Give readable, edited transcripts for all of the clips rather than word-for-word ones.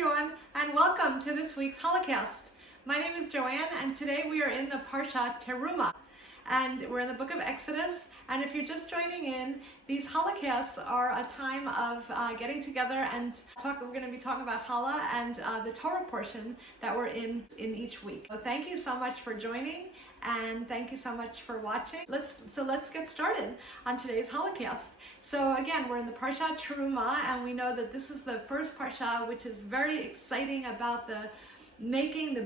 everyone, and welcome to this week's Challah-cast. My name is Joanne, and today we are in the Parsha Terumah, and we're in the book of Exodus. And if you're just joining in, these Challah-casts are a time of getting together and we're going to be talking about Challah and the Torah portion that we're in each week. So thank you so much for joining, and thank you so much for watching. Let's get started on today's Challah-cast. So again, we're in the Parsha Terumah, and we know that this is the first Parsha, which is very exciting about the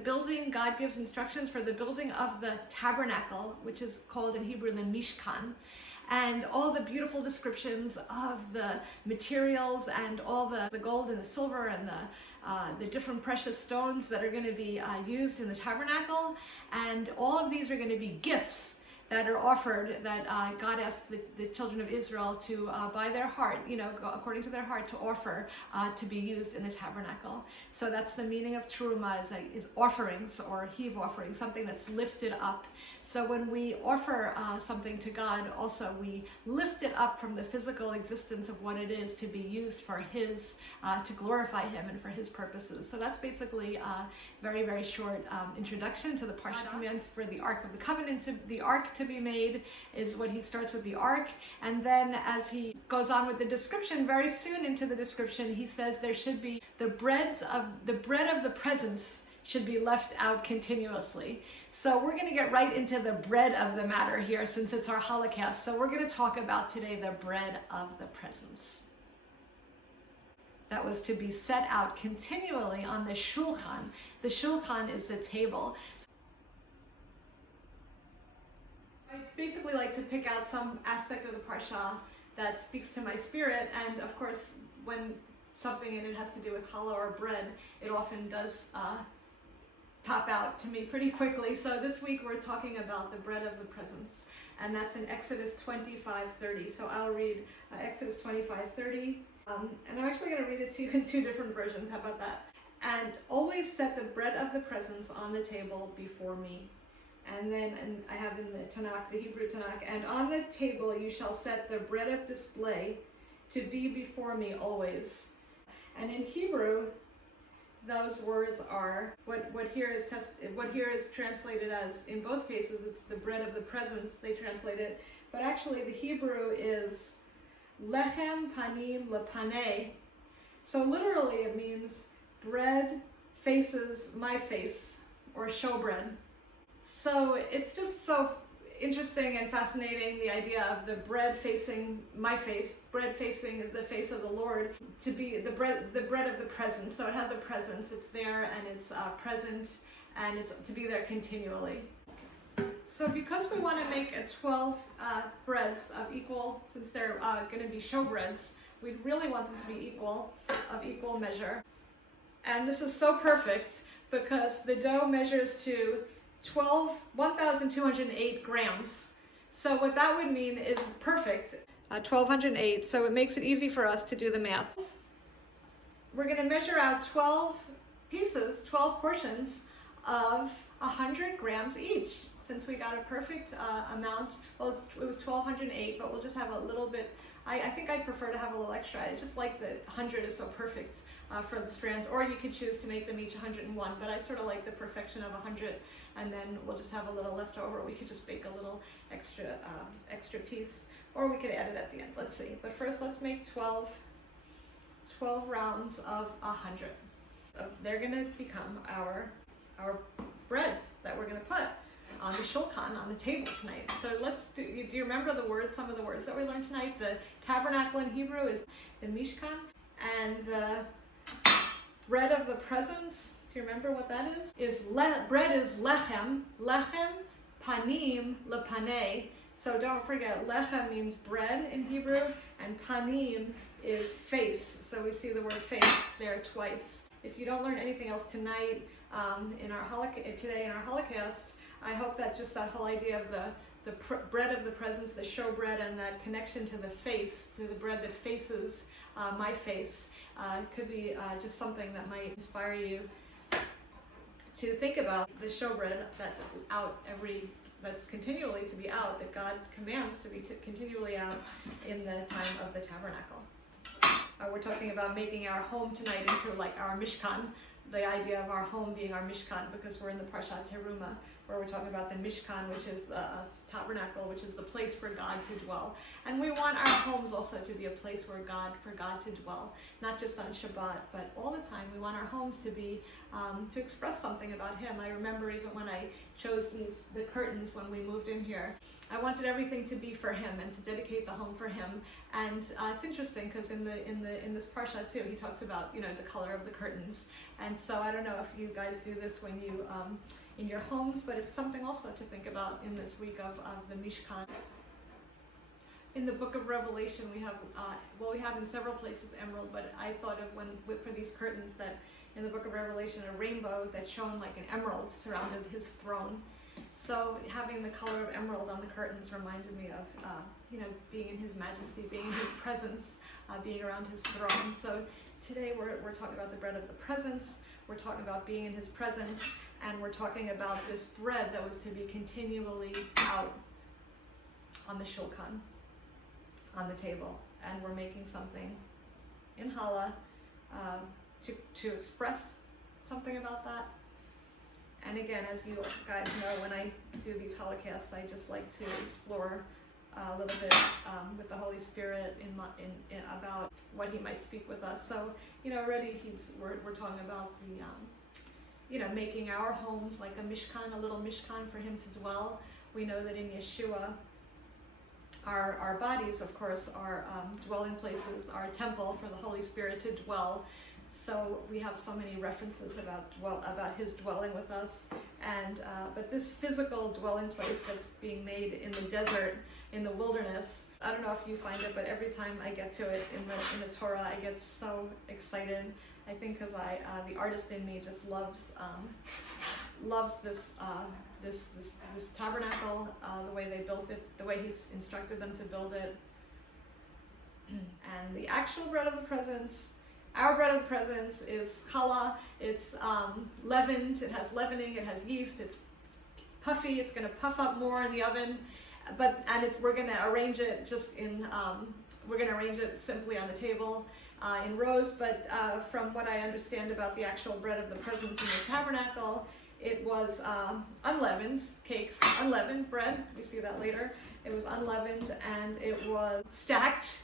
building. God gives instructions for the building of the Tabernacle, which is called in Hebrew the Mishkan, and all the beautiful descriptions of the materials and all the gold and the silver and the different precious stones that are going to be used in the tabernacle. And all of these are going to be gifts that are offered, that God asked the children of Israel to, by their heart, according to their heart, to offer to be used in the tabernacle. So that's the meaning of Terumah, is offerings or heave offerings, something that's lifted up. So when we offer something to God, also we lift it up from the physical existence of what it is to be used for His, to glorify Him and for His purposes. So that's basically a very, very short introduction to the Parsha. Commands for the Ark of the Covenant, the Ark to be made, is what he starts with the ark, and then as he goes on with the description, very soon into the description, he says there should be the bread of the presence should be left out continuously. So we're going to get right into the bread of the matter here, since it's our Challah-cast. So we're going to talk about today the bread of the presence that was to be set out continually on the shulchan. The shulchan is the table. I basically like to pick out some aspect of the Parsha that speaks to my spirit, and of course when something in it has to do with challah or bread, it often does pop out to me pretty quickly. So this week we're talking about the bread of the presence, and that's in Exodus 25:30. So I'll read Exodus 25:30, and I'm actually going to read it to you in two different versions. How about that? And always set the bread of the presence on the table before me. And then, I have in the Tanakh, the Hebrew Tanakh, and on the table you shall set the bread of display to be before me always. And in Hebrew, those words are what here is translated as, in both cases, it's the bread of the presence, they translate it, but actually the Hebrew is lechem panim lepaneh. So literally it means bread faces my face, or showbread. So it's just so interesting and fascinating, the idea of the bread facing my face, bread facing the face of the Lord, to be the bread of the presence. So it has a presence, it's there, and it's present, and it's to be there continually. So because we want to make 12 breads of equal, since they're going to be showbreads, we really want them to be of equal measure. And this is so perfect because the dough measures to 1,208 grams. So what that would mean is perfect, 1,208. So it makes it easy for us to do the math. We're going to measure out 12 pieces, 12 portions of 100 grams each. Since we got a perfect amount, well, it was 1,208, but we'll just have a little bit. I think I'd prefer to have a little extra. I just like the 100 is so perfect for the strands, or you could choose to make them each 101, but I sort of like the perfection of 100, and then we'll just have a little left over. We could just bake a little extra piece, or we could add it at the end. Let's see. But first, let's make 12 rounds of 100. So they're going to become our breads that we're going to put on the shulchan, on the table tonight. So do you remember some of the words that we learned tonight? The tabernacle in Hebrew is the Mishkan, and the bread of the presence, do you remember what that is? Bread is lechem panim lepaneh. So don't forget, lechem means bread in Hebrew, and panim is face. So we see the word face there twice. If you don't learn anything else tonight, in our Challah-cast, I hope that just that whole idea of the bread of the presence, the showbread, and that connection to the face, to the bread that faces my face, could be just something that might inspire you to think about the showbread that's continually to be out, that God commands to be continually out in the time of the tabernacle. We're talking about making our home tonight into like our Mishkan, the idea of our home being our Mishkan, because we're in the Parsha Terumah, where we're talking about the Mishkan, which is the Tabernacle, which is the place for God to dwell. And we want our homes also to be a place for God to dwell, not just on Shabbat, but all the time. We want our homes to be, to express something about Him. I remember even when I chose the curtains when we moved in here, I wanted everything to be for Him and to dedicate the home for Him. And it's interesting because in this parsha too, he talks about, you know, the color of the curtains. And so I don't know if you guys do this when you in your homes, but it's something also to think about in this week of the Mishkan. In the book of Revelation, we have we have in several places emerald, but I thought of for these curtains that in the book of Revelation, a rainbow that shone like an emerald surrounded His throne. So having the color of emerald on the curtains reminded me of, you know, being in His majesty, being in His presence, being around His throne. So today we're talking about the bread of the presence. We're talking about being in His presence, and we're talking about this bread that was to be continually out on the shulchan, on the table. And we're making something in challah to express something about that. And again, as you guys know, when I do these Challah-casts, I just like to explore a little bit with the Holy Spirit in about what He might speak with us. So, you know, already we're talking about the, you know, making our homes like a mishkan, a little mishkan for Him to dwell. We know that in Yeshua, our bodies, of course, are dwelling places, our temple for the Holy Spirit to dwell. So we have so many references about His dwelling with us, and but this physical dwelling place that's being made in the desert, in the wilderness. I don't know if you find it, but every time I get to it in the Torah, I get so excited. I think because the artist in me just loves this tabernacle, the way they built it, the way He's instructed them to build it, and the actual bread of the presence. Our bread of the presence is challah. It's leavened. It has leavening. It has yeast. It's puffy. It's going to puff up more in the oven. We're going to arrange it just in. We're going to arrange it simply on the table in rows. But from what I understand about the actual bread of the presence in the tabernacle, it was unleavened cakes, unleavened bread. We see that later. It was unleavened, and it was stacked.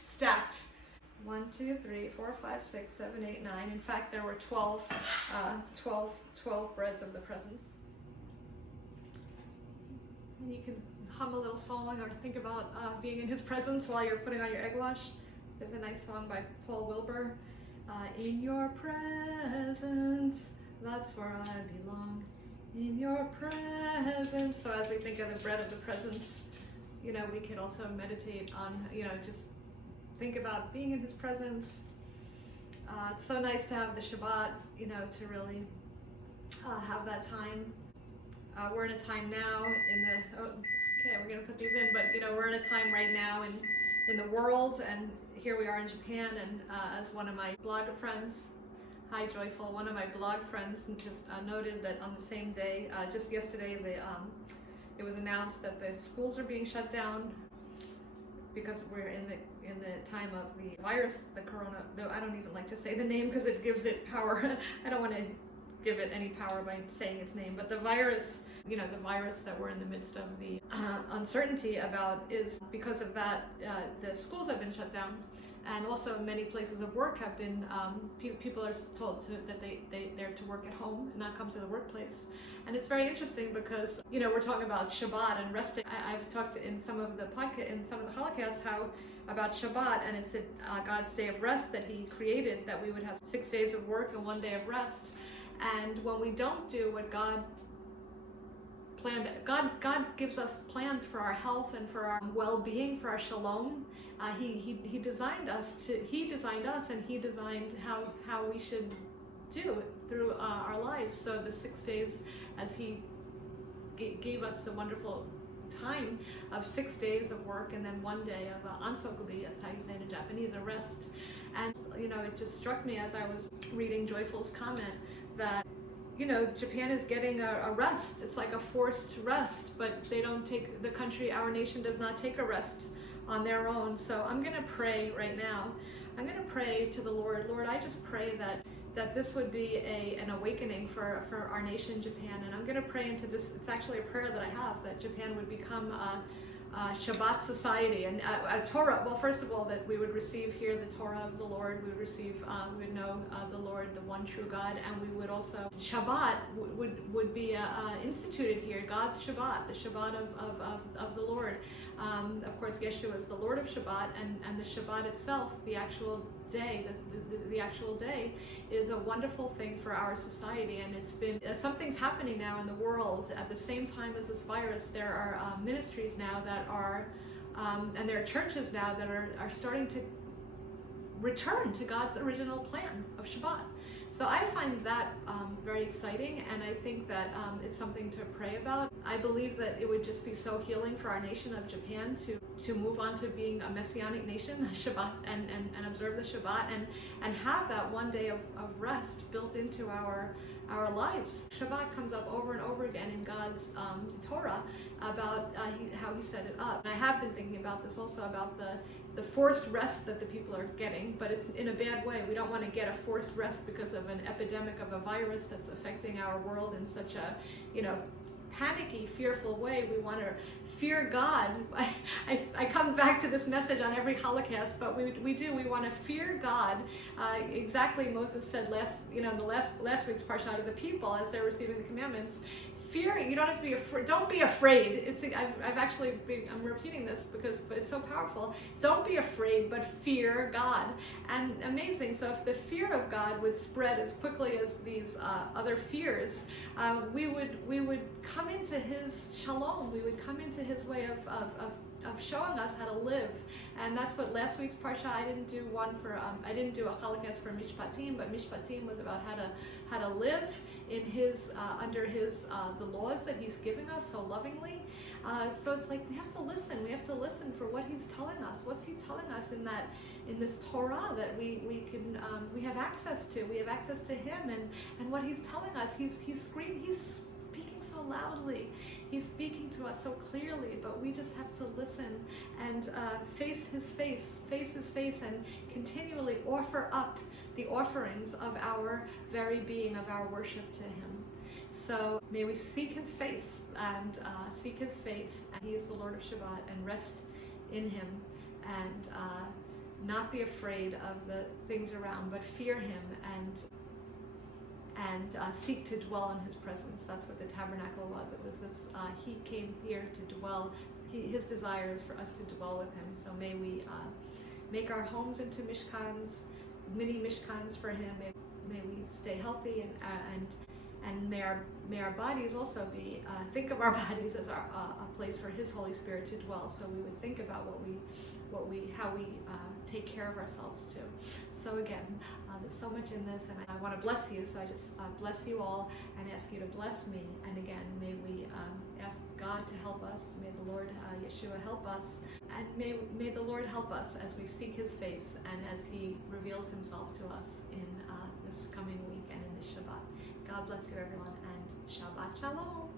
1, 2, 3, 4, 5, 6, 7, 8, 9. In fact, there were 12 breads of the presence. And you can hum a little song or think about being in His presence while you're putting on your egg wash. There's a nice song by Paul Wilbur. In your presence, that's where I belong. In your presence. So as we think of the bread of the presence, you know, we could also meditate on, you know, just think about being in His presence. It's so nice to have the Shabbat, you know, to really have that time. We're in a time now okay, we're gonna put these in, but you know, we're in a time right now in the world, and here we are in Japan, and as one of my blog friends, hi Joyful, one of my blog friends just noted that on the same day, just yesterday, it was announced that the schools are being shut down because we're in the time of the virus, the corona, though I don't even like to say the name because it gives it power. I don't want to give it any power by saying its name, but the virus, you know, the virus that we're in the midst of the uncertainty about is because of that, the schools have been shut down, and also many places of work have been, people are told that they're to work at home and not come to the workplace. And it's very interesting because, you know, we're talking about Shabbat and resting. I've talked in some of the Challah-casts about Shabbat, and it's God's day of rest that He created, that we would have 6 days of work and 1 day of rest. And when we don't do what God planned, God gives us plans for our health and for our well-being, for our shalom. He designed us, and He designed how we should do it through our lives. So the 6 days, as He gave us the wonderful time of 6 days of work and then 1 day of ansokubi, that's how you say it in Japanese, a rest. And you know, it just struck me as I was reading Joyful's comment that, you know, Japan is getting a rest. It's like a forced rest, but they don't take, the country, our nation does not take a rest on their own. So I'm going to pray right now I'm going to pray to the Lord. Lord, I just pray that this would be an awakening for our nation, Japan. And I'm going to pray into this. It's actually a prayer that I have, that Japan would become a Shabbat society, and a Torah. Well, first of all, that we would receive here the Torah of the Lord. We would receive, we would know the Lord, the one true God, and we would also, Shabbat would be instituted here, God's Shabbat, the Shabbat of the Lord. Of course, Yeshua is the Lord of Shabbat, and the Shabbat itself, the actual day, the actual day, is a wonderful thing for our society. And it's been, something's happening now in the world. At the same time as this virus, there are ministries now that are, and there are churches now that are starting to return to God's original plan of Shabbat. So I find that very exciting, and I think that it's something to pray about. I believe that it would just be so healing for our nation of Japan to move on to being a messianic nation, Shabbat, and observe the Shabbat, and have that one day of rest built into our lives. Shabbat comes up over and over again in God's Torah about how he set it up. And I have been thinking about this also, about the forced rest that the people are getting, but it's in a bad way. We don't want to get a forced rest because of an epidemic of a virus that's affecting our world in such a, panicky, fearful way. We want to fear God. I come back to this message on every Challah-cast, but we do. We want to fear God. Exactly, Moses said the last week's Parsha to the people as they're receiving the commandments. Fear, you don't have to be afraid. Don't be afraid. I'm repeating this but it's so powerful. Don't be afraid, but fear God. And amazing. So if the fear of God would spread as quickly as these other fears, we would come into His shalom. We would come into His way of showing us how to live. And that's what last week's Parsha, I didn't do a Challah-cast for Mishpatim, but Mishpatim was about how to live in His, under His, the laws that He's giving us so lovingly. So it's like we have to listen. We have to listen for what He's telling us. What's He telling us in this Torah that we have access to? We have access to Him, and what He's telling us. He's screaming. He's speaking so loudly. He's speaking to us so clearly, but we just have to listen and face His face, and continually offer up the offerings of our very being, of our worship to Him. So may we seek His face, and seek His face, and He is the Lord of Shabbat, and rest in Him, and not be afraid of the things around, but fear Him, and seek to dwell in His presence. That's what the Tabernacle was. It was this, He came here to dwell. His desire is for us to dwell with Him. So may we make our homes into mishkans, mini mishkans for Him. May we stay healthy, and may our bodies also be, think of our bodies as a place for His Holy Spirit to dwell. So we would think about how we take care of ourselves too. So again, there's so much in this, and I want to bless you. So I just bless you all and ask you to bless me. And again, may we ask God to help us. May the Lord Yeshua help us, and may the Lord help us as we seek His face and as He reveals Himself to us in this coming week and in this Shabbat. God bless you, everyone, and Shabbat Shalom.